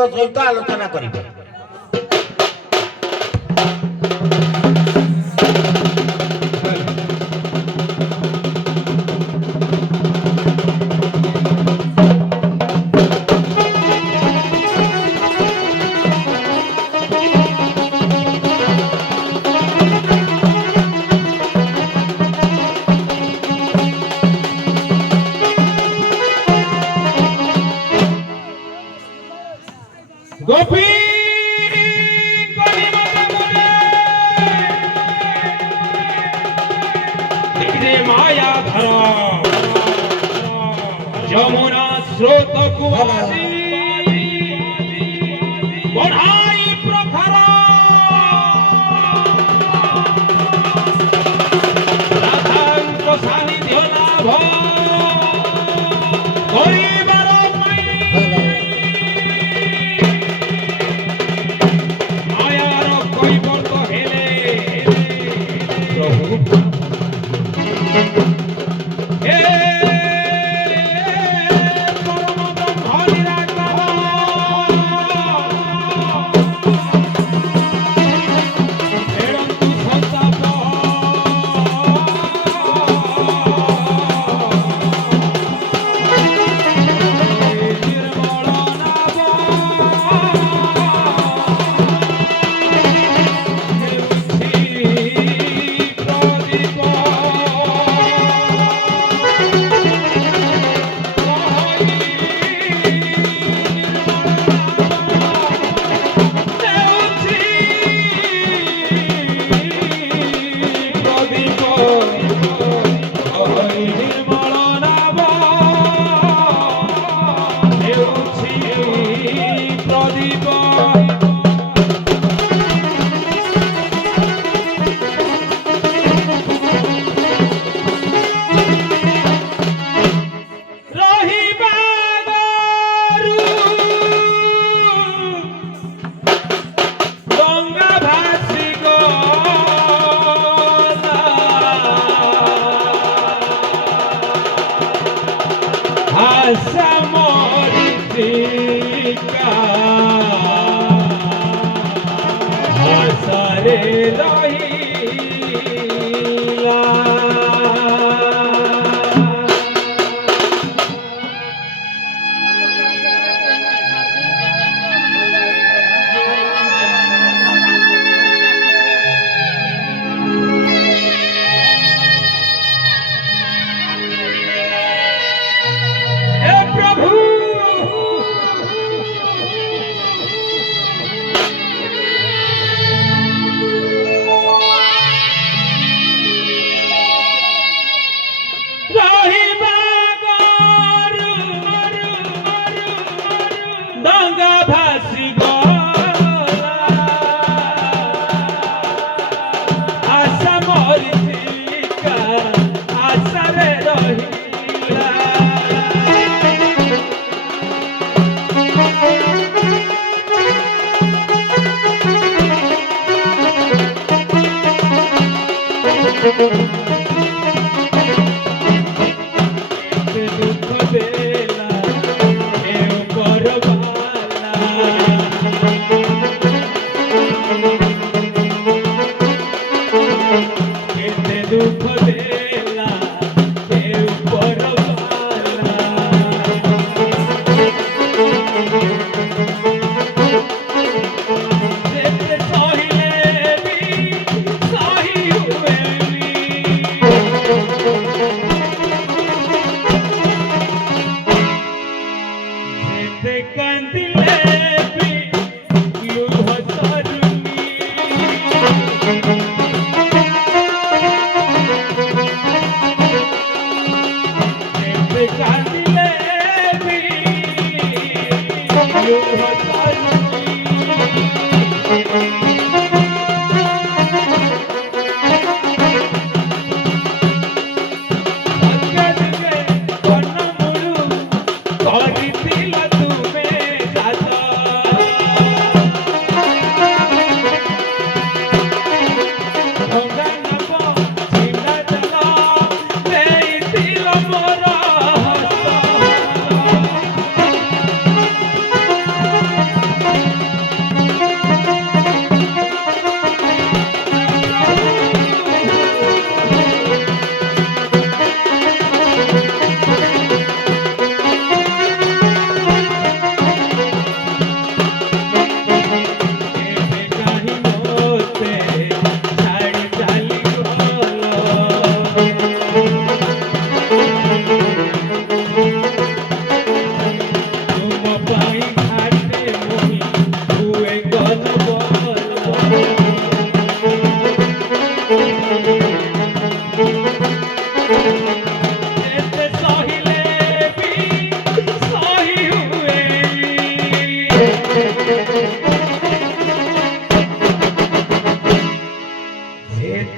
সহিত আলোচনা করিবে। গোপী মায়া ধরা যমুনা স্রোত কুমারী বড়াই প্রখর রাধাঙ্ক সান্নিধ্য লাভ করিবার মায়ার কৈবর্ত হেলে প্রভু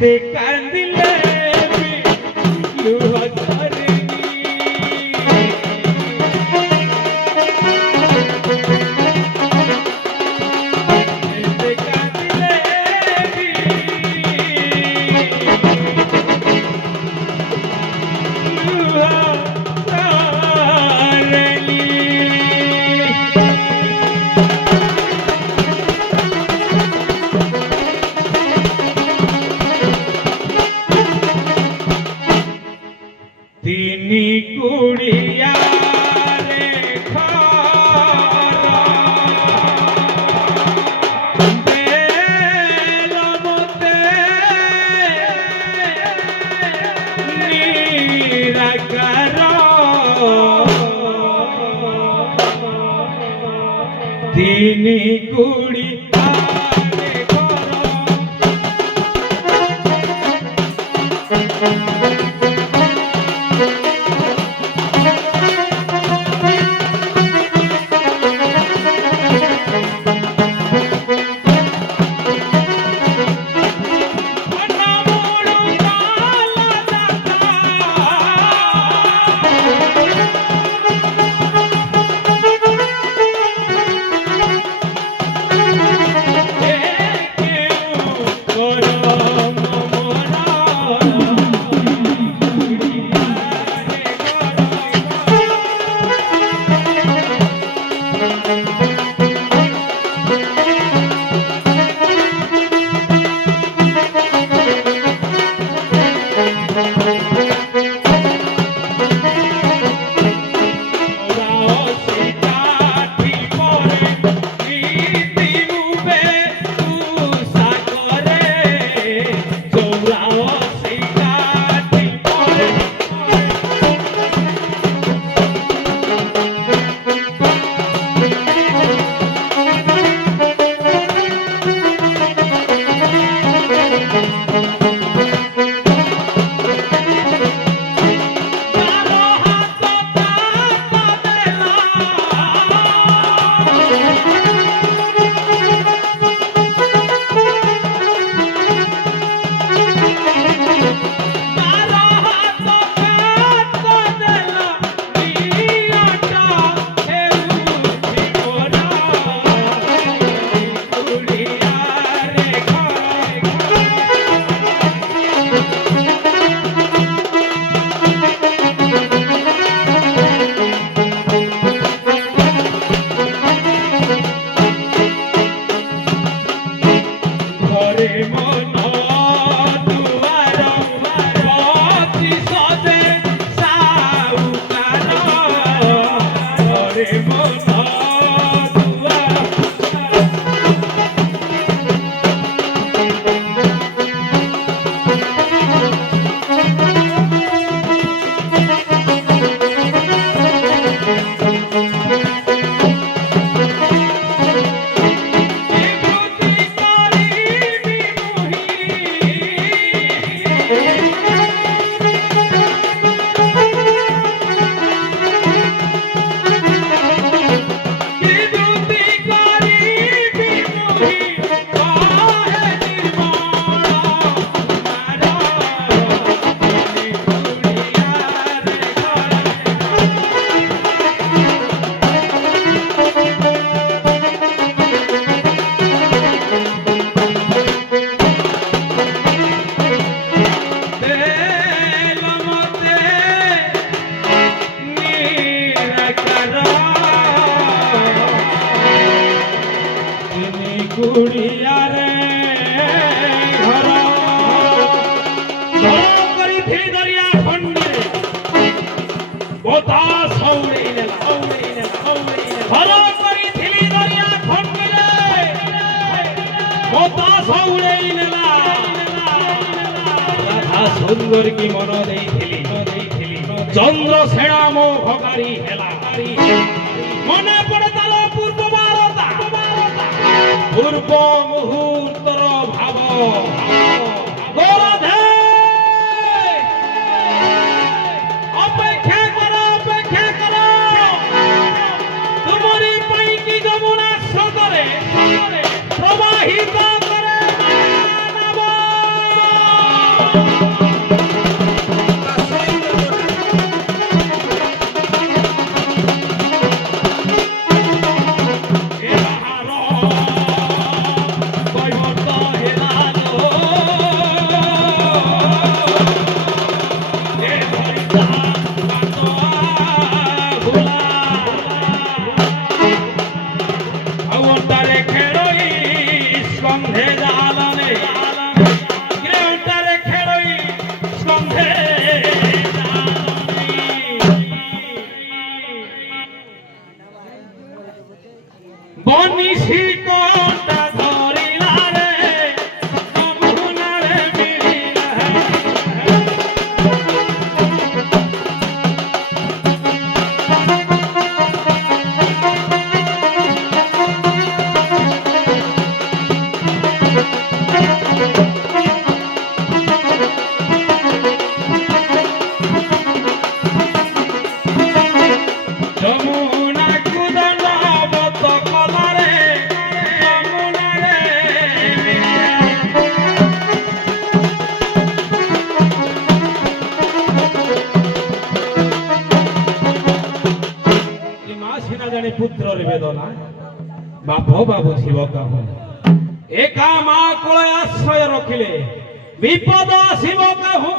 এতে কান্দিলে লুহ ধরেনি এতে কান্দিলে তিনি কুড়িয়া রে বেলমতে নিরাকার তিনি কুড়িয়া রে কুড়িয়ারে ঘর করিଥିଲି দরিয়া খণ্ডে বতাস উড়েইলে ঘর করিଥିଲି দরিয়া খণ্ডে বতাস উড়েইলে রাধা সুন্দর কি মন দেইଥିଲି চন্দ্র সেনা মো ভগারি হেলা মনে পড়ে তাল পূর্ব বারতা পূর্ব মুহূর্তর ভাব গোরাধে অপেক্ষা কর তুমরি পাইকি যমুনা স্রোতরে প্রবাহিত করে মানব বনিশি কোটা ধরিলা রে যমুনারে মিলিলা যমুনা কুদন বত কলারে যমুনারে মা সিনা জানে পুত্রর বেদনা বাপ বাবু শিব কাহু একা মা কোলে আশ্রয় রখিলে বিপদ শিব কাহু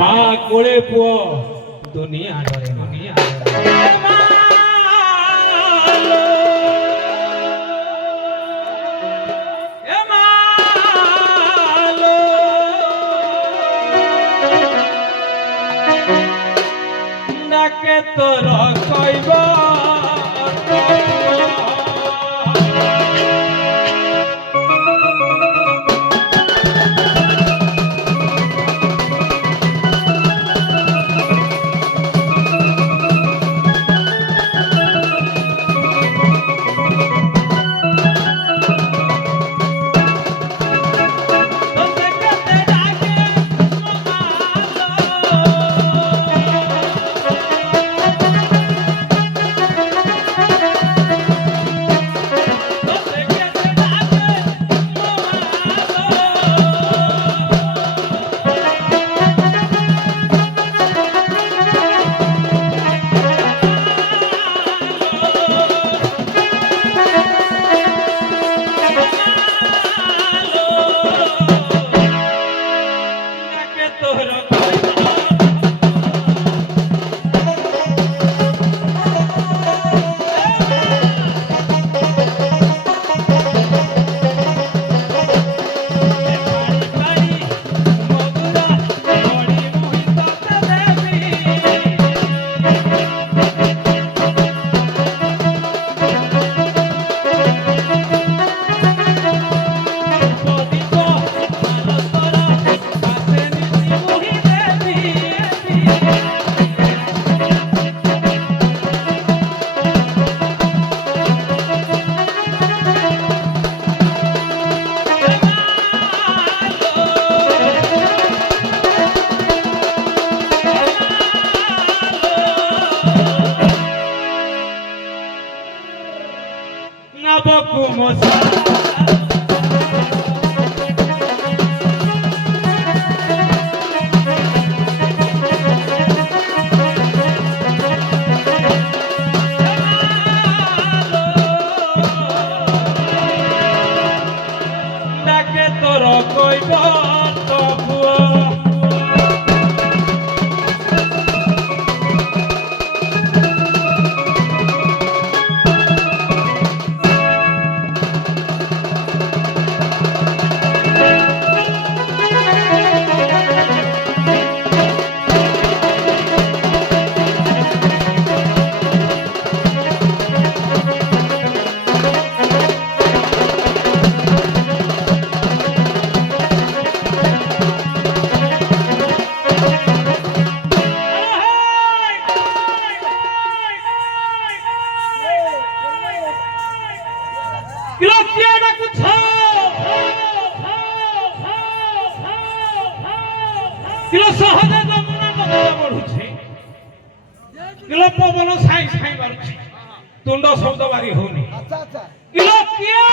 মা কোলে পুଅ দুনিয়া ডরে দুনিয়া ডাকে তোর কইব কিলো সহজে যমুনা নদীতে বଢୁଛି কিলো পবন সাই সাই মাରୁଛି তুଣ୍ଡ শব্দ বারি হଉନି কিলো কিଏ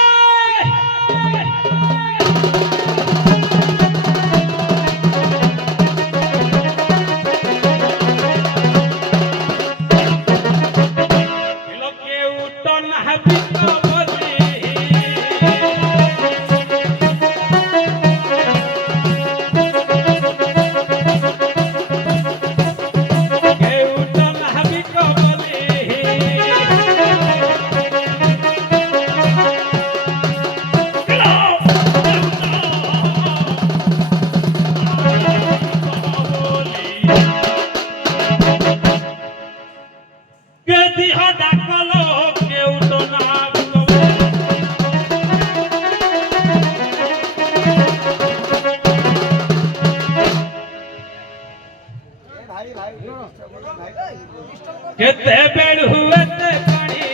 কেতে বেড় হুয়েতে পানি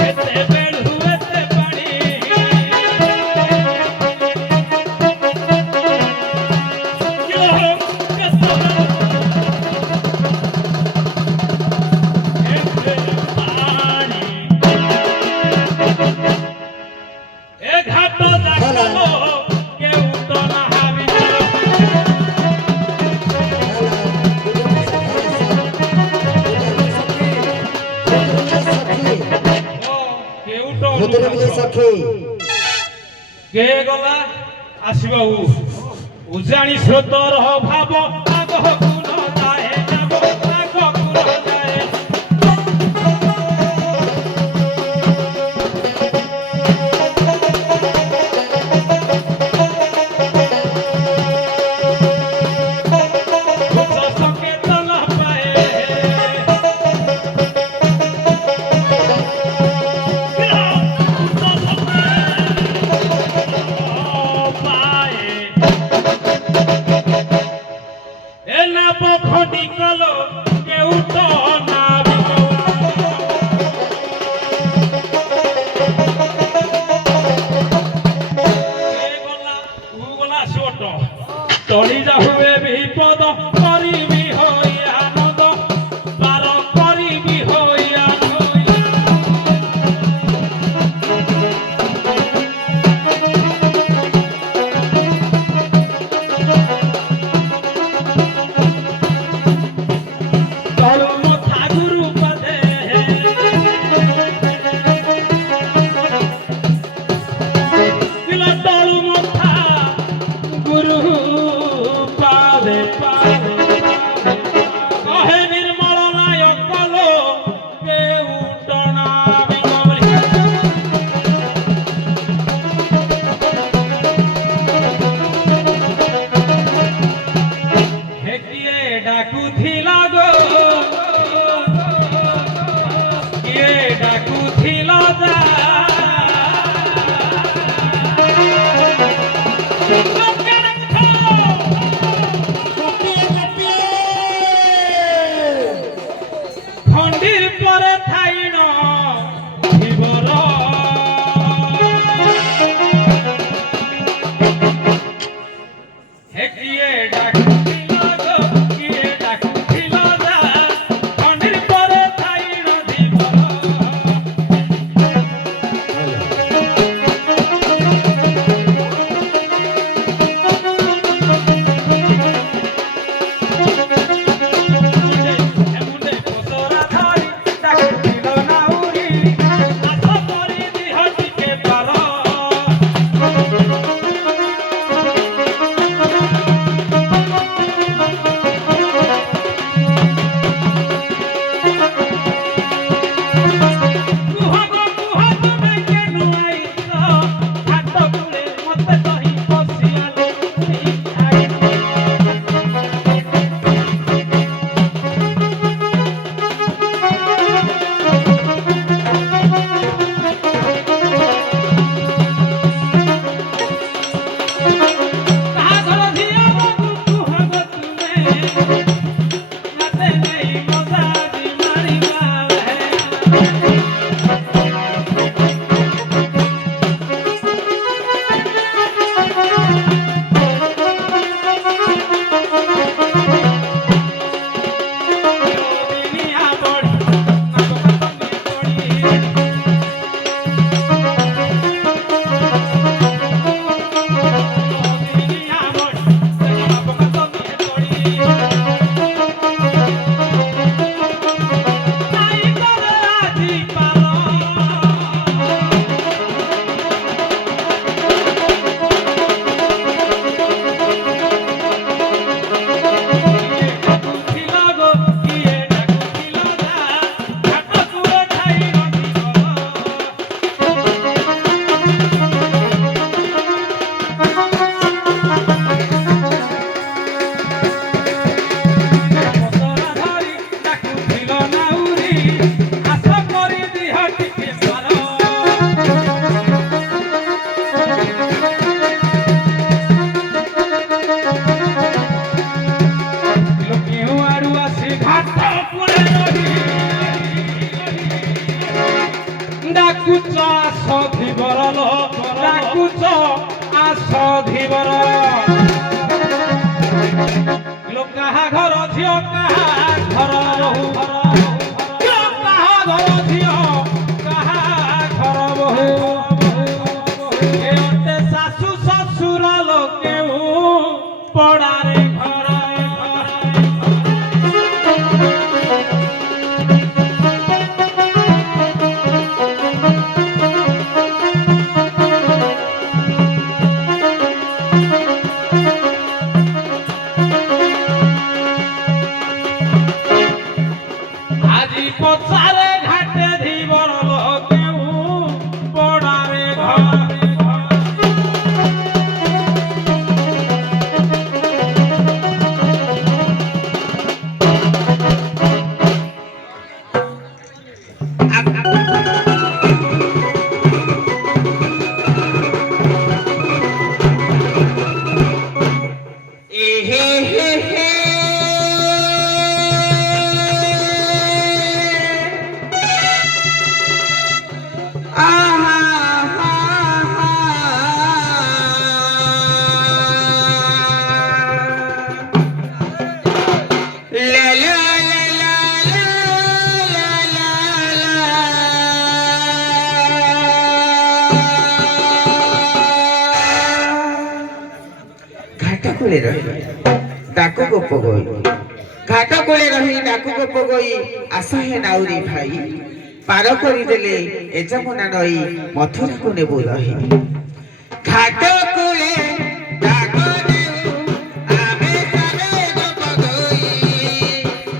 কেতে বেড় হুয়েতে পানি এ ঘাট দেখলো কেউ তো না হাবি কে গলা আসিব উজানি স্রোতর ভাব আগ গুণ যায় যাব আগ গুণ যায় সকেতন পায়ে খটি কলো কেউ তো না তলি যা হুয়ে বিপদ করিবি হই আনন্দ পার করিবি হই ডাকুথিলা গো কিয়ে ডাকুথিলা যা খন্ডির পরে থাইন জীবর হে কিয়ে ডাকু ডাকুচ আসধিবর ডাকুচ আসধিবর কাহা ঘর ঝিও কাহা ঘর বহু কাহা ঘর ঝিও কাহা ঘর বহু এতে শাশু শ্বশুর লোকেউ পড়ারে ঘর আজি পচারে ঘাটে ধীবর লোকেউ পড়ারে ঘর घाटा कोले रही डाकू गोप गई घाटा कोले रही डाकू गोप गई आशा है नाउरी भाई पार करी देले ए जमुना नई मथुरा को नेबो रही घाटा कोले डाको नेउ आमे सारे गोप गई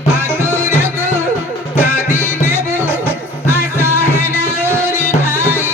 मथुरा को गादी नेबो आशा है नाउरी भाई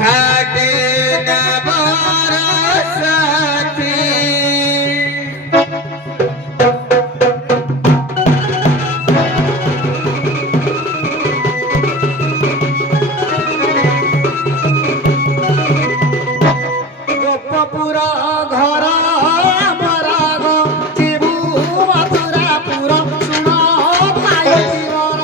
घाटे नबर साथी गोपपुर घर हमरा गो जीवु मथुरापुर सुन भाई जीवन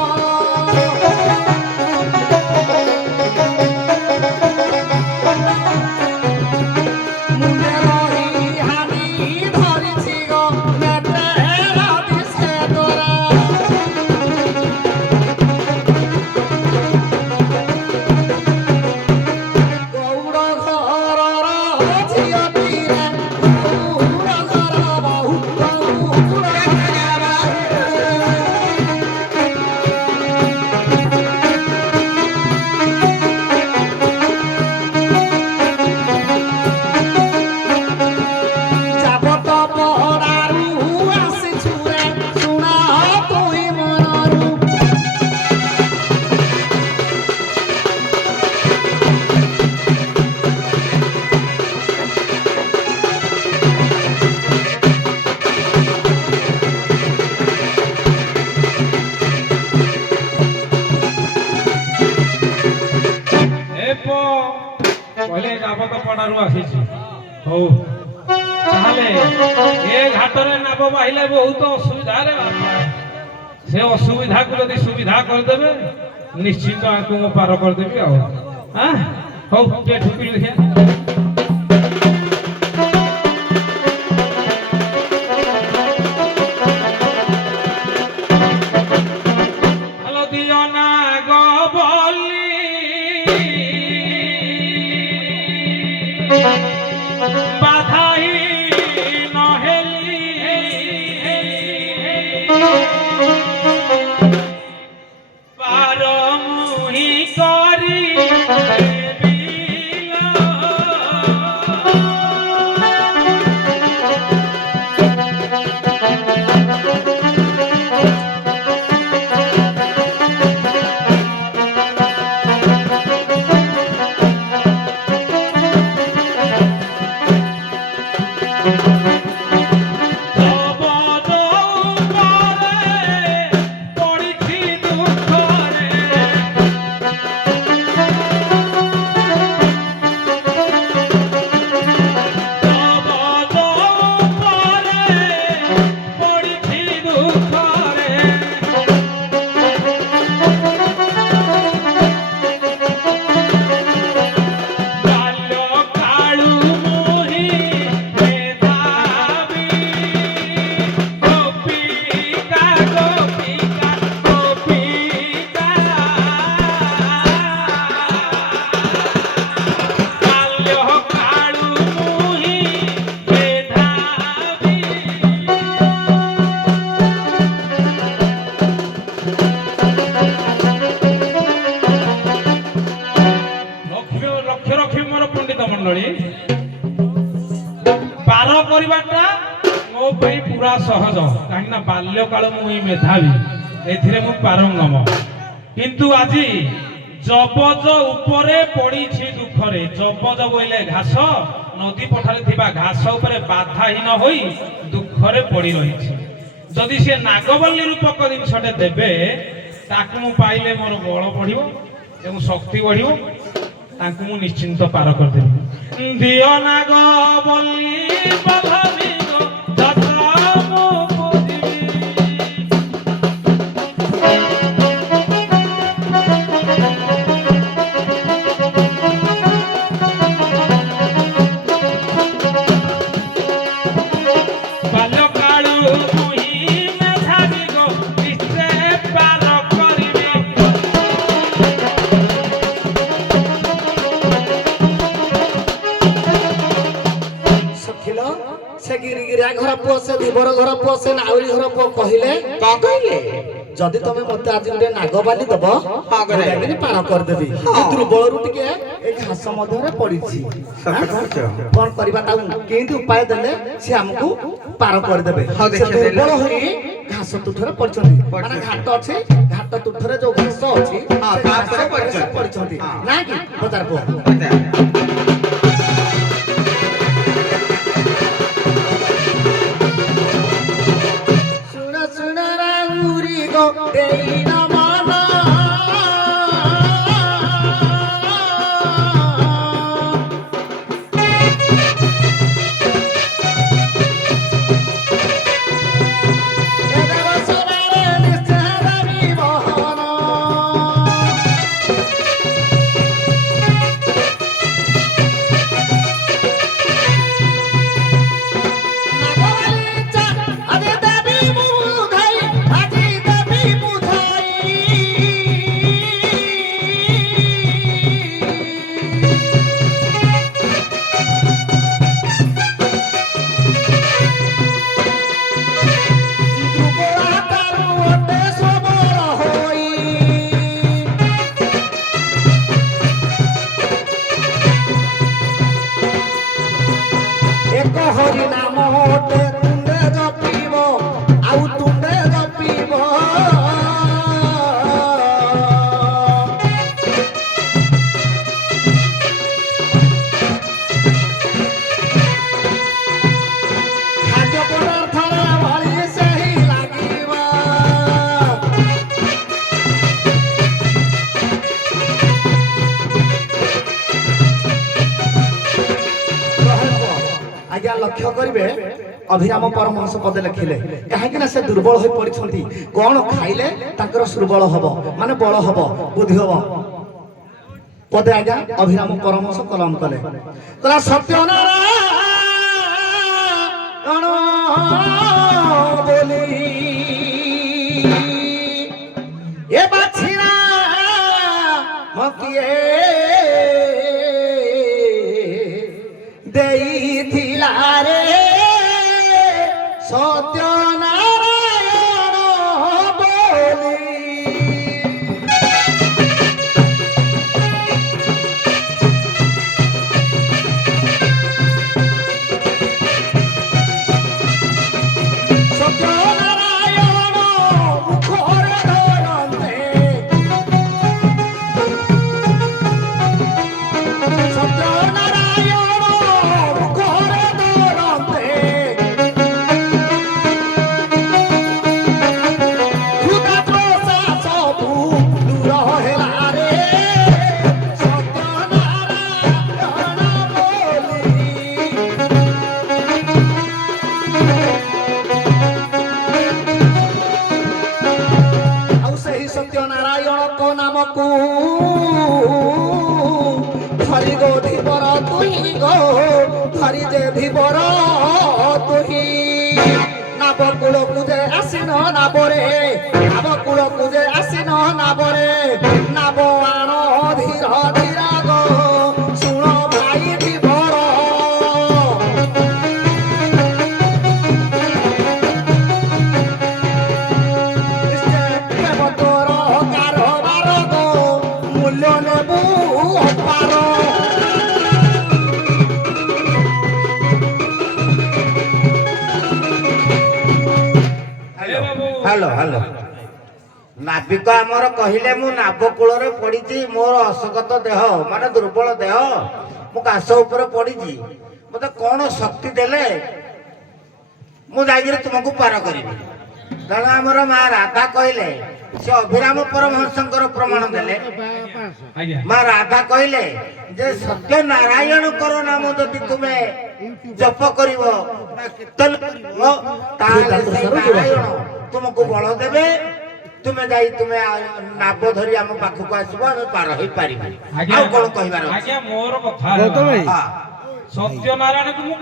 କହିଲେ ଯାବତ ପଡ଼ାରୁ ଆସିଛି ହଉ ତାହେଲେ ନହେଲେ ଏ ଘାଟରେ ନାବ ବାହିଲେ ବହୁତ ଅସୁବିଧାରେ ବାପା। ସେ ଅସୁବିଧାକୁ ଯଦି ସୁବିଧା କରିଦେବେ ନିଶ୍ଚିନ୍ତ ଆଙ୍କୁ ମୁଁ ପାର କରିଦେବି ଆଉ। ହଉ ଟିକେ ଠୁକିଲି ଦେଖିଆ। বাধাই নহেলি পার মুহি করি ପାର କରିବାଟା ମୋ ପାଇଁ ପୁରା ସହଜ, କାହିଁକି ନା ବାଲ୍ୟ କାଳ ମୁଁ ମେଧାବୀ, ଏଥିରେ ମୁଁ ପାରଙ୍ଗମ। କିନ୍ତୁ ଆଜି ଜବଜ ଉପରେ ପଡିଛି ଦୁଃଖରେ। ଜବଜ ବୋଇଲେ ଘାସ, ନଦୀ ପଠାରେ ଥିବା ଘାସ ଉପରେ ବାଧାହୀନ ହୋଇ ଦୁଃଖରେ ପଡି ରହିଛି। ଯଦି ସେ ନାଗବଲ୍ଲୀ ରୂପକ ଜିନିଷଟେ ଦେବେ, ତାକୁ ମୁଁ ପାଇଲେ ମୋର ବଳ ବଢିବ ଏବଂ ଶକ୍ତି ବଢିବ, ତାଙ୍କୁ ମୁଁ ନିଶ୍ଚିନ୍ତ ପାର କରିଦେବି। ଦିଅ ନାଗବଲ୍ଲୀ ବଲ୍ଲଭୀ ଗୋ ଦାତା ମୁଁ ବୁଝିବି। ବାଲ୍ୟକାଳୁ ମୁହିଁ ମେଧାବୀ ଗୋ ନିଶ୍ଚେ ପାର କରିବି। ସେ ଗିରିଗିରିଆ ଘର ପୁଅ, ସେ ଧୀବର ଘର ପୁଅ, ସେ ନାଉରୀ ଘର ପୁଅ କହିଲେ କଣ କହିଲେ? ଯଦି ତମେ ମତେ ଆଜି ଗୋଟେ ନାଗବାଲି ଦବ ଯାଇକିନି ପାର କରିଦେବି। ଦୁର୍ବଳରୁ ଟିକେ ଏ ଘାସ ମଧ୍ୟରେ ପଡିଛି, କଣ କରିବା? ତାକୁ କେମିତି ଉପାୟ ଦେଲେ ସେ ଆମକୁ ପାର କରିଦେବେ? ସେ ଦୁର୍ବଳ ହୋଇ ଘାସ ତୁଠରେ ପଡିଛନ୍ତି, ମାନେ ଘାଟ ଅଛି, ଘାଟ ତୁଠରେ ଯୋଉ ଘାସ ଅଛି ପଡିଛନ୍ତି ନା କି? ପଚାର ପୁଅ। ଲକ୍ଷ୍ୟ କରିବେ କରିବେ ଅଭିରାମ ପରମହଂସ ପଦେ ଲେଖିଲେ କାହିଁକି ନା ସେ ଦୁର୍ବଳ ହୋଇ ପଡିଛନ୍ତି କଣ ଖାଇଲେ ତାଙ୍କର ସୁର୍ବଳ ହବ ମାନେ ବଳ ହବ ବୁଦ୍ଧି ହବ ପଦେ ଆଜ୍ଞା ଅଭିରାମ ପରମହଂସ କଲମ କଲେ କହିଲା ସତ୍ୟନାରାୟଣ ବୋଲି ଏ ବାଛିଣା ମକିଏ ଦେଇଥିଲା ରେ ସତ୍ୟନାରାୟଣ ବୋଲି ସତ୍ୟନାରାୟଣ ମୁଖରେ ଧରନ୍ତେ ସତ୍ୟନାରାୟଣ ମୁଖରେ ଧରନ୍ତେ ଖୁଦା ତୋଷା ସବୁ ଦୂର ହେଲା ରେ ସତ୍ୟନାରାୟଣ ବୋଲି ଆଉ ସେହି ସତ୍ୟନାରାୟଣଙ୍କ ନାମକୁ ଧରି ଗୋ ଧୀବର ତୁହି ଗୋ ଧରି ଯେ ଧୀବର ତୁହି ନାବ କୂଳକୁ ଯେ ଆସିନ ନାବରେ ନାବ କୂଳକୁ ଯେ ଆସିନ ନାବରେ ନାବ ଆଣ ଧୀର ଧୀର ଗୋ ଶୁଣ ଭାଇ ଧୀବର ତୋର କାରବାର ଗୋ ମୂଲ୍ୟ ନେବୁ ଅପାର ଏ ବାବୁ ହାଲୋ ହାଲୋ ନାବିକ ଆମର କହିଲେ ମୁଁ ନାବ କୂଳରେ ପଡିଛି ମୋର ଅସଗତ ଦେହ ମାନେ ଦୁର୍ବଳ ଦେହ ମୁଁ କାଶ ଉପରେ ପଡିଛି ମତେ କଣ ଶକ୍ତି ଦେଲେ ମୁଁ ଯାଇକିରି ତୁମକୁ ପାର କରିବି ତେଣୁ ଆମର ମା ରାଧା କହିଲେ ସେ ଅଭିରାମ ପରମହଂସଙ୍କର ପ୍ରମାଣ ଦେଲେ ଆଜ୍ଞା ମା ରାଧା କହିଲେ ଯେ ସତ୍ୟନାରାୟଣଙ୍କର ନାମ ଯଦି ତୁମେ ଜପ କରିବ କୀର୍ତ୍ତନ କରିବ ତାହେଲେ ସେଇ ନାରାୟଣ ତୁମକୁ ବଳ ଦେବେ ତୁମେ ଯାଇ ତୁମେ ନାବ ଧରି ଆମ ପାଖକୁ ଆସିବ ଆମେ ପାର ହେଇପାରିବୁ ଆଉ କଣ କହିବାର ଅଛି? ଆଜ୍ଞା ମୋର କଥା ହେଲା, ହଁ ସତ୍ୟନାରାୟଣକୁ ମୁଁ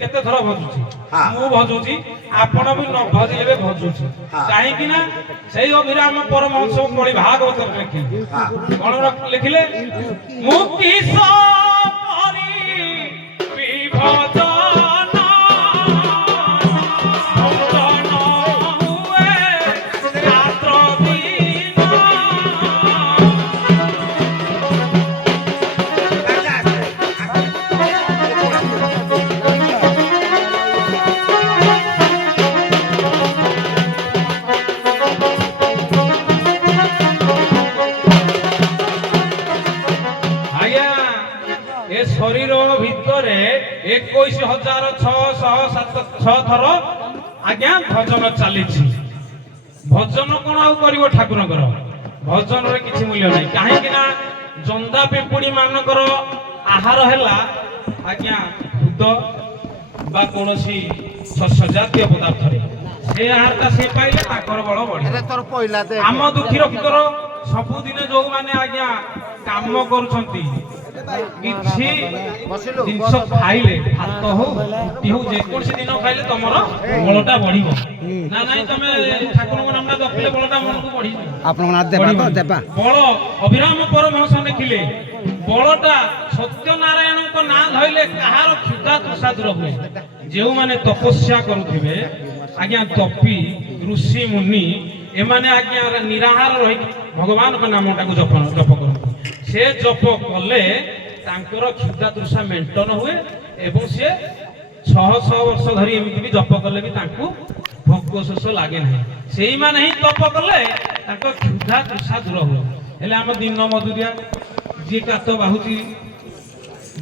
କେତେ ଥର ଭଜୁଛି ହଁ। ମୁଁ ଭଜୁଛି ଆପଣ ବି ନ ଭଜିଲେ ବି ଭଜୁଛି ହଁ। କାହିଁକି ନା ସେଇ ଅଭିରାମ ପରମହଂସ ପଳି ଭାଗବତରେ ଲେଖିଲେ ହଁ। କଣ ଲେଖିଲେ ମୁଁ କିସ କରିବି ଭଜନ ଭଜନ ହୁଏ ରାତ୍ର ଦିନ ଆଜ୍ଞା ଏ ଶରୀର ଭିତରେ 21,606 ଥର ଆଜ୍ଞା ଭଜନ ଚାଲିଛି ଭଜନ କଣ ଆଉ କରିବ ଠାକୁରଙ୍କର ଭଜନରେ କିଛି ମୂଲ୍ୟ ନାହିଁ କାହିଁକି ନା ଜନ୍ଦା ପିମ୍ପୁଡି ମାନଙ୍କର ଆହାର ହେଲା ଆଜ୍ଞା ଦୁଧ ବା କୌଣସି ଶସ୍ୟ ଜାତୀୟ ପଦାର୍ଥରେ ସେ ଆହାରଟା ସେ ପାଇଲେ ତାଙ୍କର ବଳ ବଢିବ ଆମ ଦୁଃଖୀ ରକ୍ଷିତର ସବୁଦିନ ଯୋଉମାନେ ଆଜ୍ଞା କାମ କରୁଛନ୍ତି କିଛି ଜିନିଷ ଖାଇଲେ ଭାତ ହଉ ରୁଟି ହଉ ଯେକୌଣସି ଦିନ ଖାଇଲେ ତମର ବଳଟା ବଢିବ ନା ନାଇଁ ତମେ ଠାକୁରଙ୍କ ନାମଟା ଜପିଲେ ବଳଟା ମନକୁ ବଢିବ ଆପଣଙ୍କ ନାଁ ଦେବା ତ ଦେବା ବଳ ଅଭିରାମ ପରମହଂସ ଲେଖିଲେ ବଳଟା ସତ୍ୟନାରାୟଣଙ୍କ ନାଁ ଧଇଲେ କାହାର କ୍ଷୁଧା ତୃଷା ଦୂର ହୁଏ ଯେଉଁମାନେ ତପସ୍ୟା କରୁଥିବେ ଆଜ୍ଞା ତପି ଋଷି ମୁନି ଏମାନେ ଆଜ୍ଞା ନିରାହାର ରହି ଭଗବାନଙ୍କ ନାମଟାକୁ ଜପ କରନ୍ତି ସେ ଜପ କଲେ ତାଙ୍କର କ୍ଷୁଧା ତୃଷା ମେଣ୍ଟନ ହୁଏ ଏବଂ ସେ 600 ବର୍ଷ ଧରି ଏମିତି ବି ଜପ କଲେ ବି ତାଙ୍କୁ ଭୋକ ଶୋଷ ଲାଗେ ନାହିଁ ସେଇମାନେ ହିଁ ତପ କଲେ ତାଙ୍କ କ୍ଷୁଧା ତୃଷା ଦୂର ହୁଏ ହେଲେ ଆମ ଦିନ ମଜୁରିଆ ଯିଏ କାତ ବାହୁଛି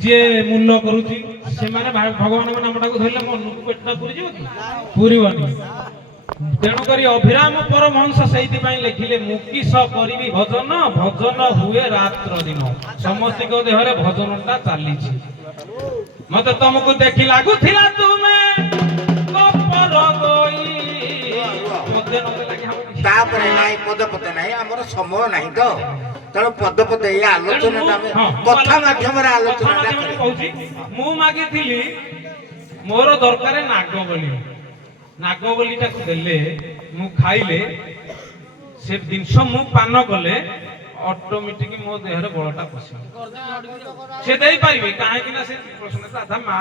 ଯିଏ ମୂଲ କରୁଛି ସେମାନେ ଭଗବାନଙ୍କ ନାମଟାକୁ ଧରିଲେ ମନକୁ ପେଟଟା ପୁରିଯିବ କି ପୁରିବନି ତେଣୁକରି ଅଭିରାମ ପରମହଂସ ସେଇଥିପାଇଁ ଲେଖିଲେ ମୁଁ କିସ କରିବି ଭଜନ ଭଜନ ହୁଏ ରାତ୍ର ଦିନ ସମସ୍ତଙ୍କ ଦେହରେ ଭଜନଟା ଚାଲିଛି ମତେ ତମକୁ ଦେଖି ଲାଗୁଥିଲା ତୁମେ ସମୟ ନାହିଁ ତ ତେଣୁ ପଦ ପଦ ଏଇ ଆଲୋଚନାଟା ଆମେ କଥା ମାଧ୍ୟମରେ ଆଲୋଚନାଟା କରିବା। କହୁଛି ମୁଁ ମାଗିଥିଲି ମୋର ଦରକାର ନାଗବଲି। ନାଗବଲିଟାକୁ ଦେଲେ ମୁଁ ଖାଇଲେ ସେ ଜିନିଷ ମୁଁ ପାନ କଲେ ଅଟୋମେଟିକ ମୋ ଦେହରେ ବଳଟା ପଶିବ। ସେ ଦେଇପାରିବେ କାହିଁକି ନା ସେ ପ୍ରଶ୍ନ ରାଧା ମା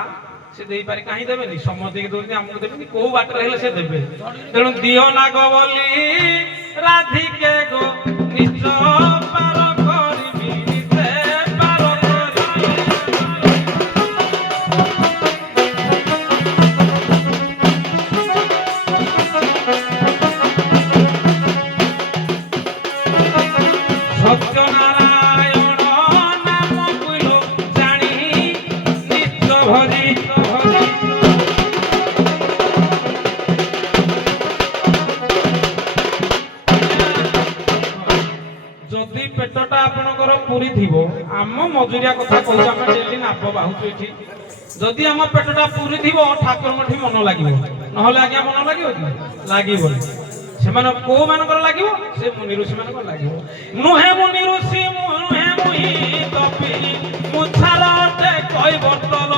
ସେ ଦେଇପାରେ କାହିଁ ଦେବେନି? ସମସ୍ତଙ୍କୁ ଦଉଛନ୍ତି ଆମକୁ ଦେବେନି, କୋଉ ବାଟରେ ହେଲେ ସେ ଦେବେ। ତେଣୁ ଦିଅ ନାଗବଲି ରାଧିକେ ଗୋ ନିଜ ପାର କରିବି ନିଜେ ପାର କରିବି। ସତ୍ୟନାରାୟଣ ନାମ କହିଲ ଜାଣି ନିଜ ଭଜି ଯଦି ପେଟଟା ଆପଣଙ୍କର ପୁରୀ ଥିବ, ଆମ ମଜୁରିଆ କଥା କହୁଛୁ, ଆମେ ଡେଲି ନାବ ବାହୁଛୁ ଏଠି। ଯଦି ଆମ ପେଟଟା ପୁରୀ ଥିବ ଠାକୁରଙ୍କଠି ମନ ଲାଗିବ, ନହେଲେ ଆଜ୍ଞା ମନ ଲାଗିବ କି? ଲାଗିବନି। ସେମାନେ କୋଉ ମାନଙ୍କର ଲାଗିବ? ସେ ମୁନି ଋଷି ମାନଙ୍କର ଲାଗିବ। ନୁହେଁ ମୁନି ଋଷି ନୁହେଁ ମୁହି ତପି ମୁଛାରଟେ କଇ ବର୍ତ୍ତଲ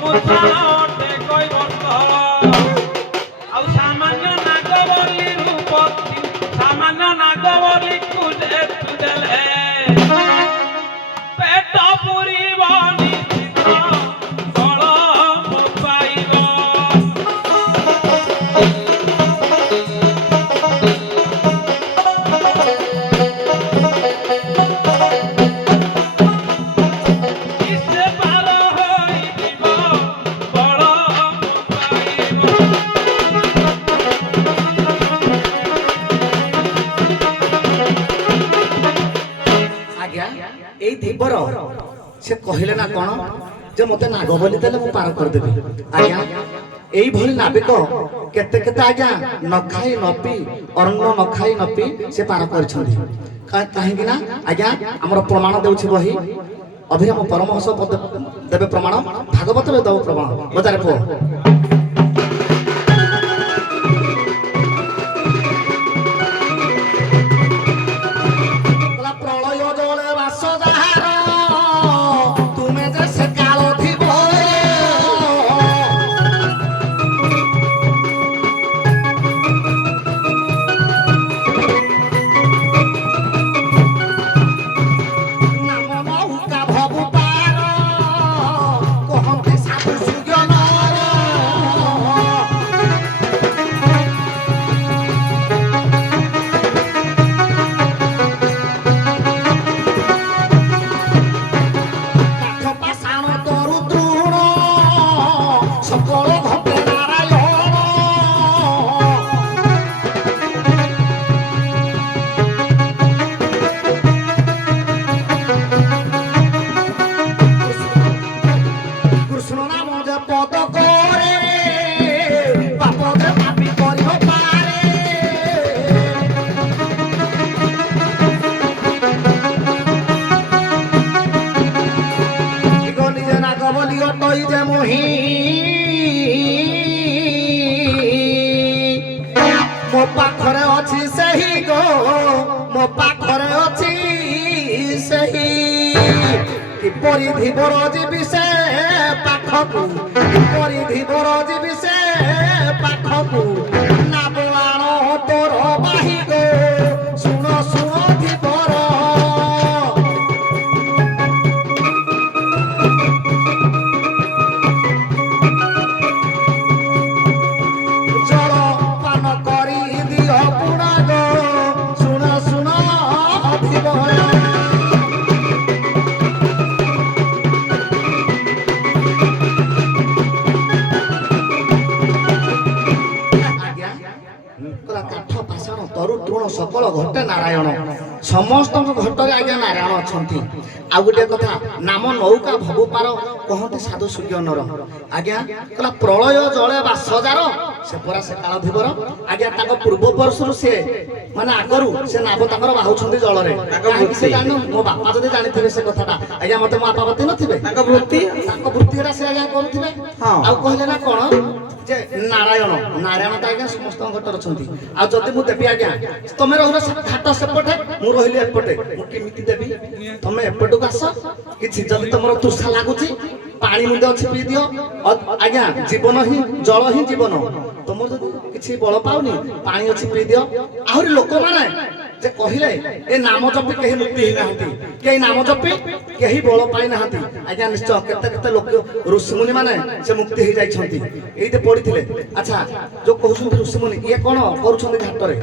ମୁଛାରଟେ କଇ ବର୍ତ୍ତଲ। ଆଉ ସାମାନ୍ୟ ନାଗବଲି ରୂପ ସାମାନ୍ୟ ନାଗବଲିକୁ ଯେତୁ ଦେଲେ ପେଟ ପୁରିବ ନିଶ୍ଚିତ ବଳ ମୋ ପାଇବ। କିସେ ପାର ହୋଇଯିବ ବଳ ମୋ ପାଇବ। ଆଜ୍ଞା ଏଇ ଧୀବର ସେ କହିଲେ ନା କଣ ଯେ ମତେ ନାଗବଲି ଦେଲେ ମୁଁ ପାର କରିଦେବି। ଆଜ୍ଞା এইଭଳି ନାବିକ କେତେ କେତେ ଆଜ୍ଞା ନ ଖାଇ ନ ପିଇ ଅନ୍ନ ନ ଖାଇ ନ ପିଇ ସେ ପାର କରିଛନ୍ତି। କାହିଁକି ନା ଆଜ୍ଞା ଆମର ପ୍ରମାଣ ଦେଉଛି ବହି ଅଭିରାମ ପରମହଂସ ଦେବେ ପ୍ରମାଣ, ଭାଗବତରେ ଦେବ ପ୍ରମାଣ। ବଜାରେ ପୁଅ ପ୍ରଳୟ ଜଳେ ବାସ ଯାହାର ତୁମେ ଯେ ସେ କାଳ ଥିବ ନାମ ନୌକା ଭବୁ ପାର କହନ୍ତି ସାଧୁ ସୁଜ୍ଞାନ। କାଠ ପାଷାଣ ତରୁ ତୃଣ ସକଳ ଘଟେ ନାରାୟଣ। কৃষ্ণ নাম যে পদ করে পাপ যে পাপি করিব পারে। নিজে নাগবলি অটই যে মহি ମୋ ପାଖରେ ଅଛି ସେହି ଗୋ ମୋ ପାଖରେ ଅଛି ସେହି। କିପରି ଧୀବର ଯିବି ସେ ପାଖକୁ କିପରି ଧୀବର ଯିବି ସେ ପାଖକୁ ନାବ ଆଣ ତୋର ବାହି ଗୋ ଶୁଣ ଶୁଣ ଧୀବର। ଜଳ ପାନ କରି ଦିଅ ପୁଣା ଗୋ ଶୁଣ ଶୁଣ ଧୀବର। ଆଜ୍ଞା ପୁରା କାଠ ପାଷାଣ ତରୁ ତୃଣ ସକଳ ଘଟେ ନାରାୟଣ। ସମସ୍ତଙ୍କ ଘଟରେ ଆଜ୍ଞା ନାରାୟଣ ଅଛନ୍ତି। ଆଉ ଗୋଟିଏ କଥା ନାମ ନୌକା ଭବୁ ପାର କହନ୍ତି ସାଧୁ ସୁଜ୍ଞାନର। ଆଜ୍ଞା କହିଲା ପ୍ରଳୟ ଜଳେ ବାସଜାର ସେ ପରା ସେ କାଳ ଧୀବର ଆଜ୍ଞା ତାଙ୍କ ପୂର୍ବ ବର୍ଷରୁ ସେ ମାନେ ଆଗରୁ ସେ ନାଭ ତାଙ୍କର ବାହୁଛନ୍ତି ଜଳରେ କାହିଁକି ସେ ଜାଣିନ ମୋ ବାପା ଯଦି ଜାଣିଥିବେ ସେ କଥାଟା ଆଜ୍ଞା ମତେ ମୋ ବାପା ବତେଇ ନଥିବେ ତାଙ୍କ ବୃତ୍ତି ଟା ସେ ଆଜ୍ଞା କରୁଥିବେ ଆଉ କହିଲେ ନା କଣ ଯେ ନାରାୟଣ ତ ଆଜ୍ଞା ସମସ୍ତଙ୍କ ଘଟରେ ଅଛନ୍ତି ଆଉ ଯଦି ମୁଁ ଦେବି ଆଜ୍ଞା ତମେ ରହିଲ ଘାଟ ସେପଟେ ମୁଁ ରହିଲି ଏପଟେ ମୁଁ କେମିତି ଦେବି ତମେ ଏପଟକୁ ଆସ କିଛି ଯଦି ତମର ତୃଷା ଲାଗୁଛି ପାଣି ମୁଣ୍ଡେ ଅଛି ପିଇ ଦିଅ ଆଜ୍ଞା ଜୀବନ ହିଁ ଜଳ ହିଁ ଜୀବନ ତମର ଯଦି କିଛି ବଳ ପାଉନି ପାଣି ଅଛି ପିଇ ଦିଅ ଆହୁରି ଲୋକମାନେ যে কহিলে এ নাম জপি কেহি মুক্তি হই নাহান্তি কেহি নাম জপি কেহি বল পাই নাহান্তি আজ্ঞা নিশ্চয় কেতে কেতে লোক ঋষিমুনি মানে সে মুক্তি হই যাইছন্তি এইতে পড়িଥିଲେ আচ্ছা যে কহুছন্তি ঋষিমুনি ইয়ে কোন করুছন্তি ঘাটরে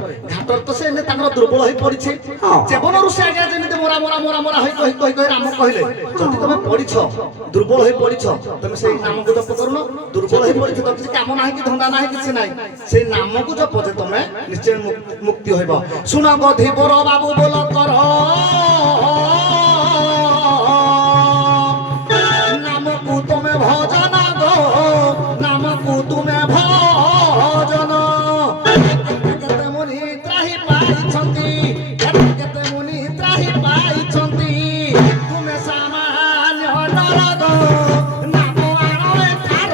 তো সে তাଙ୍କର দুর্বল হই পড়িছে জীবন ঋষি আজ্ঞা যেমিতে মোরা মোরা মোরা মোরা হই কহি কহি কহি রাম কহিলে যদি তুমি পড়িছ দুর্বল হই পড়িছ তুমি সেই নামକୁ জপ করুন দুর্বল হই পড়িছ তো কিছু কাম নাই কি ধন্দা নাই কিছু নাই সেই নামକୁ জপ যে তুমি নিশ্চয় মুক্তি হইব শুনা ধীবর বাবু বল কর নামকু তুমি ভজন গো নামকু তুমি ভজন কেতে মুনি ত্রাহি পাইছন্তি কেতে মুনি ত্রাহি পাইছন্তি তুমি সামান্য নর গো নাম আড়ে তার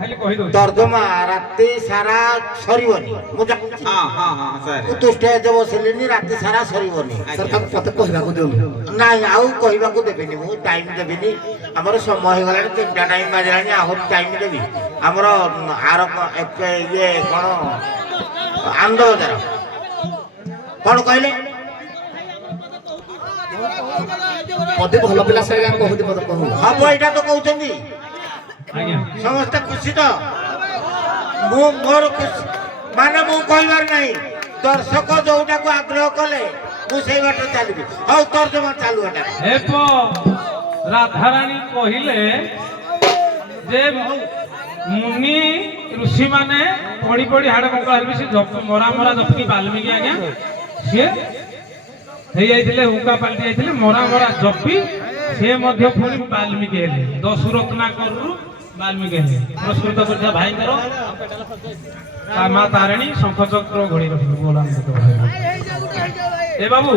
ଖାଲି କହିଦଉଛି ତର୍ଜମା ରାତି ସାରା ସରିବନି ମୁଁ ଜାଣିଛି ମୁଁ ତୁଷ୍ଟ ହେଇ ବସିଲିନି ରାତି ସାରା ସରିବନି ମତେ କହିବାକୁ ଦିଅନ୍ତୁ ନାଇଁ ଆଉ କହିବାକୁ ଦେବିନି ମୁଁ ଟାଇମ ଦେବିନି ଆମର ସମୟ ହେଇଗଲାଣି 3ଟା ଟାଇମ ବାଜିଲାଣି ଆହୁରି ଟାଇମ ଦେବି ଆମର ଆର ଇଏ କଣ ଆନନ୍ଦ ବଜାର କଣ କହିଲେ ପଦେ ଭଲ ପିଲା ସେ କହୁଛି ପଦ କହୁ ହବ ଏଇଟା ତ କହୁଛନ୍ତି ଆଜ୍ଞା ସମସ୍ତେ ଖୁସି ତ ମୁଁ ମୋର ଖୁସି ମାନେ ମୁଁ କହିବାର ନାହିଁ ଦର୍ଶକ ଯୋଉଟାକୁ ଆଗ୍ରହ କଲେ ମୁଁ ସେଇ ବାଟରେ ଚାଲିବି ହଉ ତର୍ଜମା ଚାଲୁ ଏଟା ରାଧାରାଣୀ କହିଲେ ଯେ ମୁନି ଋଷି ମାନେ ପଢି ପଢି ହାଡ କଙ୍କଳ ହେଲେ ସେ ମରା ମରା ଜପିକି ବାଲ୍ମୀକି ଆଜ୍ଞା ସିଏ ହେଇଯାଇଥିଲେ ହୁଙ୍କା ପାଲଟି ଯାଇଥିଲେ ମରା ମରା ଜପି ସେ ମଧ୍ୟ ପୁଣି ବାଲ୍ମୀକି ହେଲେ ଦଶୁ ରତ୍ନାକରରୁ ବାଲ୍ମୀକି ହେଲେ ପୁରସ୍କୃତ କରିଥିବା ଭାଇଙ୍କର ମା ତାରିଣୀ ଶଙ୍ଖଚକ୍ର ଘୋଡ଼ି ରଖିଲେ ଏ ବାବୁ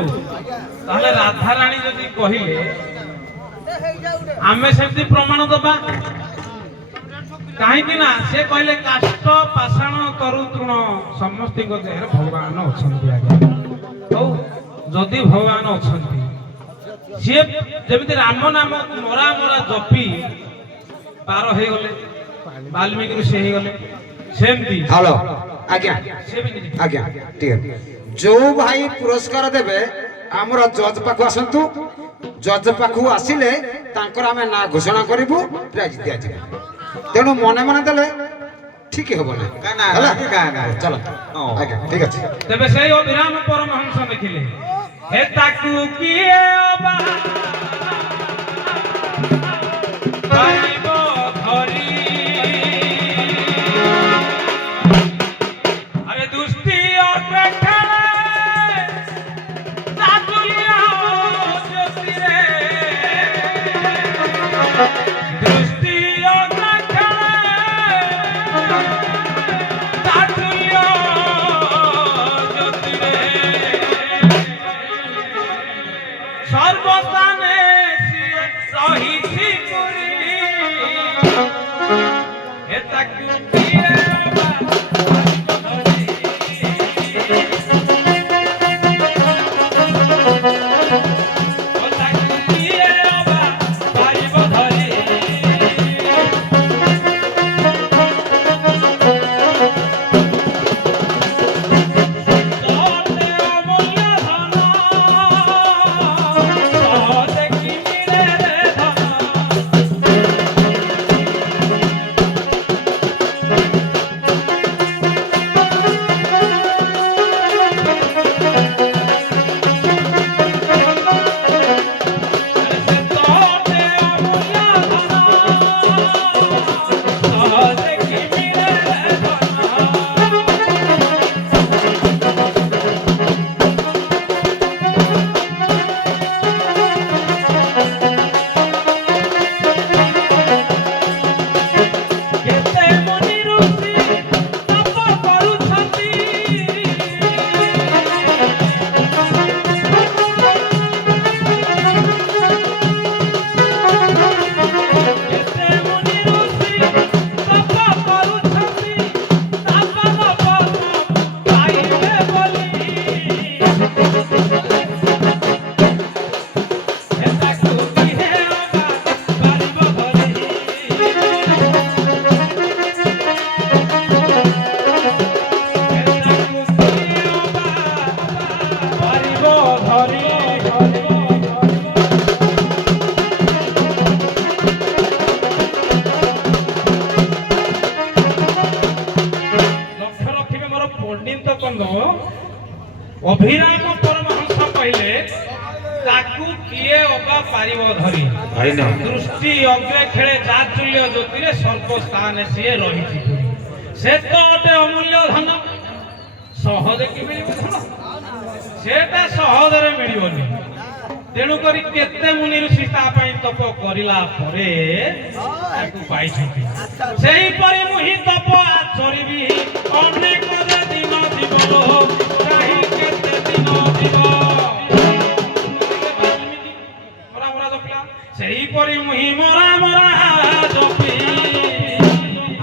ତାହେଲେ ରାଧାରାଣୀ ଯଦି କହିଲେ ଆମେ ସେମିତି ପ୍ରମାଣ ଦବା କାହିଁକି ନା ସେ କହିଲେ କାଷ୍ଟ ପାଷାଣ ତରୁ ତୃଣ ସମସ୍ତଙ୍କ ଦେହରେ ଭଗବାନ ଅଛନ୍ତି ଆଜ୍ଞା ହଉ ଯଦି ଭଗବାନ ଅଛନ୍ତି ସିଏ ଯେମିତି ରାମ ନାମ ମରା ମରା ଜପି ପାର ହେଇଗଲେ ବାଲ୍ମୀକି ସେ ହେଇଗଲେ ସେମିତି ହ୍ୟାଲୋ ଆଜ୍ଞା ଆଜ୍ଞା ଠିକ ଯୋଉ ଭାଇ ପୁରସ୍କାର ଦେବେ ଆମର ଜଜ୍ ପାଖକୁ ଆସନ୍ତୁ ଜଜ୍ ପାଖକୁ ଆସିଲେ ତାଙ୍କର ଆମେ ନାଁ ଘୋଷଣା କରିବୁ ପ୍ରାଇଜ ଦିଆଯିବ ତେଣୁ ମନେ ମନେ ଦେଲେ ଠିକ ହବ ନା ଚଲ ଆଜ୍ଞା ଠିକ ଅଛି ତେବେ ସେଇ ଅଭିରାମ ପରମହଂସ ଲେଖିଲେ ହେ ତାକୁ କିଏ ଅବା ପାଇବ ଧରି ଆରେ ଦୁଷ୍ଟି ଅଗ୍ରଖେଳେ ଚାତୁଲ୍ୟ ଜ୍ୟୋତିରେ ଦୃଷ୍ଟି ଅଗ୍ରଖେଳେ ଚାତୁଲ୍ୟ ଜ୍ୟୋତିରେ সর্বস্থানে রহিছি পুরী এতাকু কিয়ে ଲକ୍ଷ୍ୟ ରଖିବେ ମୋର ପଣ୍ଡିତ କନ୍ଦ ଅଭିରାମ ପରମହଂସ କହିଲେ ତାକୁ କିଏ ଅବା ପାରିବ ଧରି ହରିଣ ଦୃଷ୍ଟି ଅଗ୍ରେ ଖେଳେ ଚାତୁଲ୍ୟ ଜ୍ୟୋତିରେ ସର୍ବସ୍ଥାନେ ସିଏ ରହିଛି ସେ ତ ଅଟେ ଅମୂଲ୍ୟ ଧନ ସହଜେ କି ମିଳିବ ଧନ ସେଟା ସହଜରେ ମିଳିବନି ତେଣୁକରି କେତେ ମୁନି ଋଷି ତା ପାଇଁ ତପ କରିଲା ପରେ ତାକୁ ପାଇଛନ୍ତି ସେହିପରି ମୁଁ ହିଁ ତପ ଆଚରିବି ଅନେକ ଦିନ ଜୀବନ କାହିଁ କେତେ ଦିନ ଯିବ ସେହିପରି ମୁହିଁ ମରା ମରା ଜପି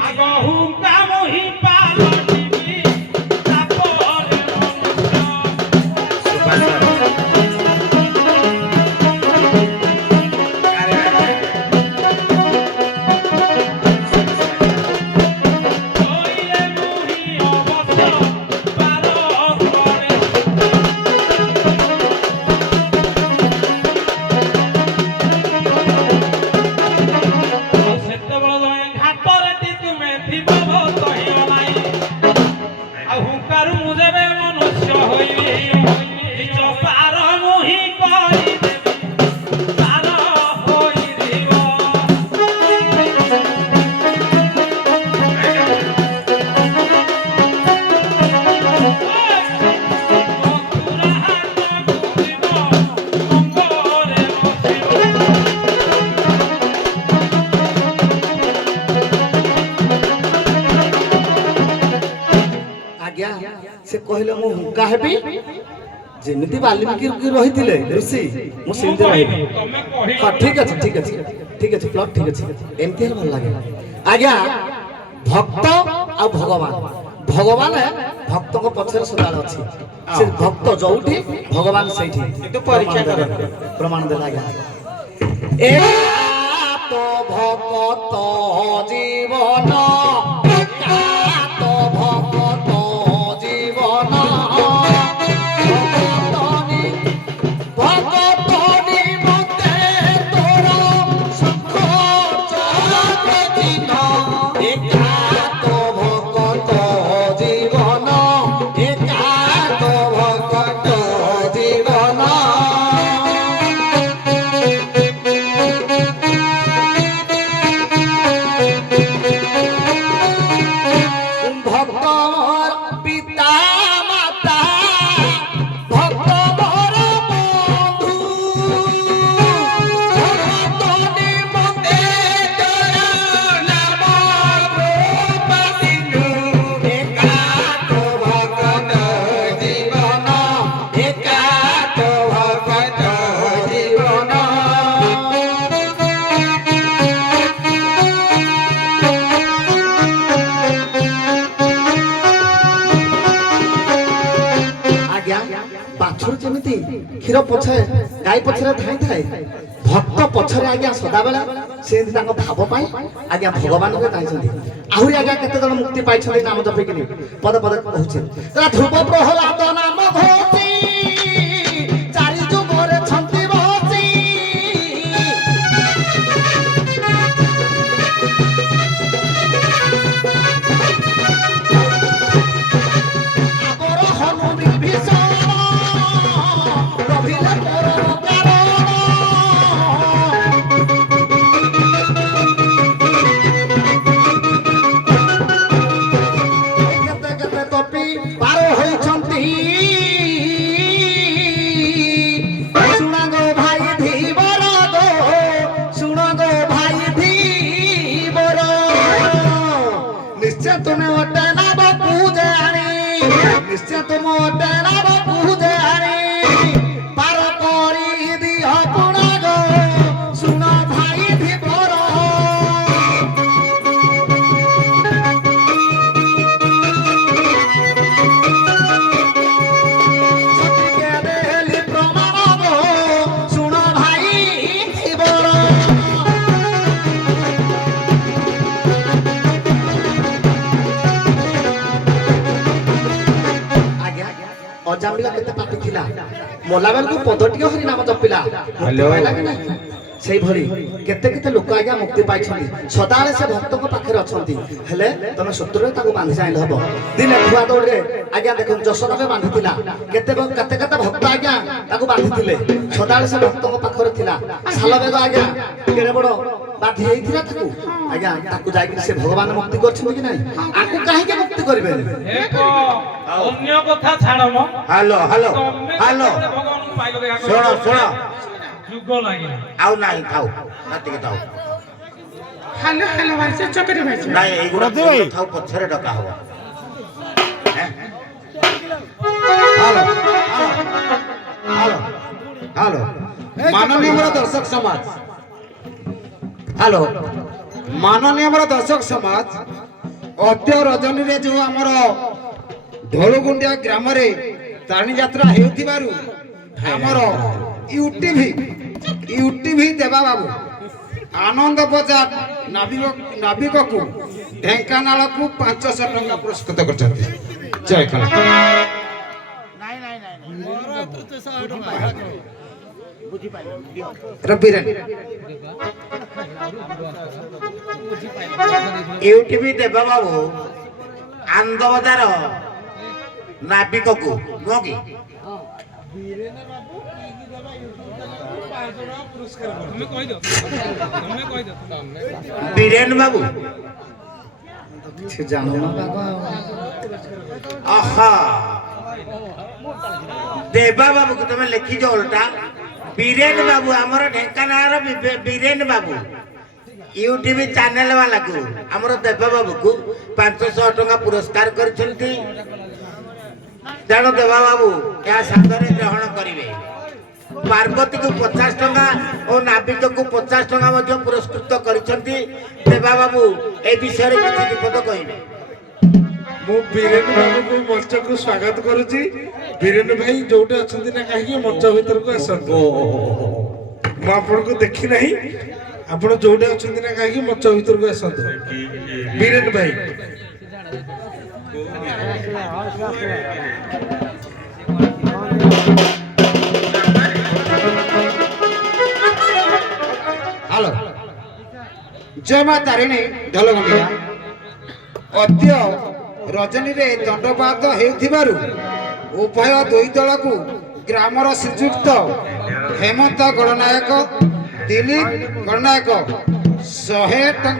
ଆଗହୁ କାମ ହିଁ ପାଲଟିବି ତାପରେ କହିଲେ ମୁହିଁ ଅବଶ୍ୟ ପାର କରେ ସେତେବେଳେ ଜଣେ ଘାଟରେ ତୁମେ ଥିବ କହିବ ନାହିଁ ଆଉ ହୁଙ୍କାରୁ ମୁଁ ଯେବେ ମନୁଷ୍ୟ ହୋଇବି ନିଜ ପାର ମୁହିଁ କରିଦେବି ପାର ହୋଇଯିବ ମଥୁରା ହାତ ଘୁରିବ ମଙ୍ଗରେ ବସିବ ଆଜ୍ଞା ସେ କହିଲେ ମୁଁ ହୁଙ୍କା ହେବି ଯେମିତି ବାଲ୍ମୀକି ରହିଥିଲେ ଋଷି ମୁଁ ସେମିତି ରହିବି ତମେ କହିଲ ହଁ ଠିକ ଅଛି ଠିକ ଅଛି ଠିକ ଅଛି ପ୍ଲଟ୍ ଠିକ ଅଛି ଏମିତି ହେଲେ ଭଲ ଲାଗେ ଆଜ୍ଞା ଭକ୍ତ ଆଉ ଭଗବାନ ଭଗବାନ ଭକ୍ତଙ୍କ ପଛରେ ସଦାବେଳେ ଅଛି ସେ ଭକ୍ତ ଯୋଉଠି ଭଗବାନ ସେଇଠି କିନ୍ତୁ ପରୀକ୍ଷା କରନ୍ତି। ପ୍ରମାଣ ଦେଲା ଆଜ୍ଞା ଏ ତ ଭକ୍ତ ଜୀବନ ଏକାତ ଭକ୍ତ ଜୀବନ ଭଗତନି ମତେ ତୋର ସୁଖ ଚରଣ ଦିନ ଏକାତ ଭକ୍ତ ଜୀବନ ଏକାତ ଭକ୍ତ ଜୀବନ ভক্ত পিতা মাতা ভক্ত বড় বন্ধু ভক্ত নিমন্তে নাম প্রপাদিনু একাত ভক্ত জীবন একাত ভক্ত জীবন ଆଜ୍ଞା ବାଛୁରୀ ଯେମିତି କ୍ଷୀର ପଛରେ ଗାଈ ପଛରେ ଧାଇଁ ଥାଏ ଭକ୍ତ ପଛରେ ଆଜ୍ଞା ସଦାବେଳେ ସେମିତି ତାଙ୍କ ଭାବ ପାଇଁ ଆଜ୍ଞା ଭଗବାନଙ୍କୁ ଧାଇଛନ୍ତି ଆହୁରି ଆଜ୍ଞା କେତେ ଜଣ ମୁକ୍ତି ପାଇଛନ୍ତି ନାମ ଜପିକିରି ପଦ ପଦ କହୁଛି ଧ୍ରୁବ ପ୍ରହ୍ଲାଦ ନାମ ଘୋଷି ଚାରି ଯୁଗରେ ଛନ୍ତି ବସି ଆମର ହନୁ ବିଭୀଷଣ ରଭିଲେ ମୋର କାରଣ କେତେ କେତେ କପି ପାର ହୋଇଛନ୍ତି ଗଲା ବେଳକୁ ପଦ ଟିକେ ହରି ନାମ ଜପିଲା ହ୍ୟାଲୋ। ପାଇଲା କି ନାହିଁ? ସେଇଭଳି କେତେ କେତେ ଲୋକ ଆଜ୍ଞା ମୁକ୍ତି ପାଇଛନ୍ତି ସଦାବେଳେ ସେ ଭକ୍ତଙ୍କ ପାଖରେ ଅଛନ୍ତି ହେଲେ ତମେ ସୂତ୍ରରେ ତାକୁ ବାନ୍ଧି ଚାହିଁଲେ ହବ ଦିନେ ଧୁଆ ଦୌଡ଼ିରେ ଆଜ୍ଞା ଦେଖନ୍ତୁ ଯଶୋଦାରେ ବାନ୍ଧିଥିଲା କେତେ କେତେ କେତେ ଭକ୍ତ ଆଜ୍ଞା ତାକୁ ବାନ୍ଧିଥିଲେ ସଦାବେଳେ ସେ ଭକ୍ତଙ୍କ ପାଖରେ ଥିଲା ଶାଲବେଗ ଆଜ୍ଞା କେଡ଼େ ବଡ଼ ବାନ୍ଧି ହେଇଥିଲା ତାକୁ ଆଜ୍ଞା ତାକୁ ଯାଇକି ସେ ଭଗବାନ ମୁକ୍ତି କରିଛନ୍ତି କି ନାହିଁ ଆକୁ କାହିଁକି ମୁକ୍ତି କରିବେ ଏକ ଅନ୍ୟ କଥା ଛାଡ଼ ମ ହାଲୋ ହାଲୋ ତମେ ହାଲୋ କେତେବେଳେ ଭଗବାନଙ୍କୁ ପାଇଲ ଦେଖା କହିଲ? ଶୁଣ ଶୁଣ ଯୁଗ ଲାଗିଲା ଆଉ ନାହିଁ ଥାଉ ସେତିକି ଥାଉ ହ୍ୟାଲୋ ହ୍ୟାଲୋ ଭାଇ ଚକରି ଭାଇ ନାଇଁ ଏଇଗୁଡ଼ା ଥାଉ ପଛରେ ଡକା ହବ ହେଁ? হ্যালো হ্যালো হ্যালো মাননীয় আমার দর্শক সমাজ হ্যালো মাননীয় আমার দর্শক সমাজ অদ্য রজনীরে যে আমার ধলুগুন্ডিয়া গ্রামে তারিণী যাত্রা হেউথিবারু আমার ୟୁଟିଭି ଦେବା ବାବୁ ଆନନ୍ଦ ବଜାର ନାବିକକୁ ଢେଙ୍କାନାଳକୁ 500 ଟଙ୍କା ପୁରସ୍କୃତ କରିଛନ୍ତି ଜୟ କଳା ରବିରାଣୀ ୟୁଟିଭି ଦେବା ବାବୁ ଆନନ୍ଦ ବଜାର ନାବିକକୁ ନୁହଁ କି ବୀରେନ ବାବୁ କିଛି ଜାଣୁନ ବାବା ଆହା ଦେବା ବାବୁକୁ ତମେ ଲେଖିଛ ଓଲଟା ବୀରେନ ବାବୁ ଆମର ଢେଙ୍କାନାଳର ବୀରେନ ବାବୁ ୟୁଟିଭି ଚ୍ୟାନେଲ ବାଲାକୁ ଆମର ଦେବା ବାବୁକୁ 500 ଟଙ୍କା ପୁରସ୍କାର କରିଛନ୍ତି ତେଣୁ ଦେବା ବାବୁ ଏହା ସାଦରେ ଗ୍ରହଣ କରିବେ ପାର୍ବତୀକୁ 50 ଟଙ୍କା ଓ ନାବିକକୁ 50 ଟଙ୍କା ମଧ୍ୟ ପୁରସ୍କୃତ କରିଛନ୍ତି ଦେବା ବାବୁ ଏ ବିଷୟରେ କିଛି ବିପଦ କହିବେ ମୁଁ ବୀରେନ ବାବୁଙ୍କୁ ମଞ୍ଚକୁ ସ୍ୱାଗତ କରୁଛି ବୀରେନ ଭାଇ ଯୋଉଠି ଅଛନ୍ତି ନା କାହିଁକି ମଞ୍ଚ ଭିତରକୁ ଆସନ୍ତୁ ମୁଁ ଆପଣଙ୍କୁ ଦେଖି ନାହିଁ ଆପଣ ଯୋଉଠି ଅଛନ୍ତି ନା କାହିଁକି ମଞ୍ଚ ଭିତରକୁ ଆସନ୍ତୁ ବୀରେନ ଭାଇ হ্যালো জয় মা তারিণী ঢলগଣ୍ଡିଆ ଅଦ୍ୟ ରଜନୀରେ ଦଣ୍ଡବାଦ ହେଉଥିବାରୁ ଉଭୟ ଦୁଇ ଦଳକୁ ଗ୍ରାମର ଶ୍ରୀଯୁକ୍ତ ହେମନ୍ତ ଗଣନାୟକ ଦିଲ୍ଲୀପ ଗଣନାୟକ 100 ଟଙ୍କା